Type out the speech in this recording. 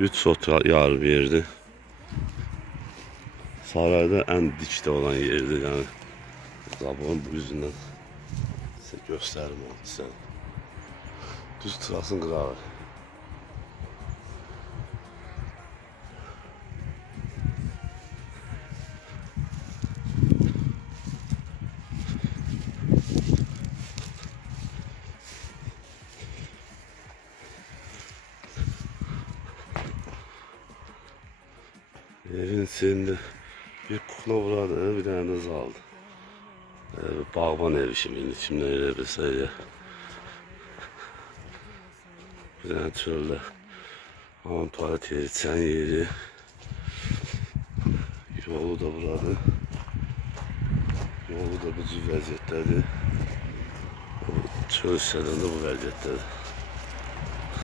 3 otur yer verdi. Sarayda en dikte olan yerdi yani. Zabağın bu yüzünden size gösterim oldu sen. Düz tırasın kırağı. Evin içinde bir kukla vardı, bir tane de zaldı. Bağban evi şimdi içimden öyle bir sayı. Bir tane çölde aman tuvalet yeri, çen yeri. Yolu da burada. Yolu da bu vəziyyətdədir. Çöl hissədən də bu vəziyyətdədir.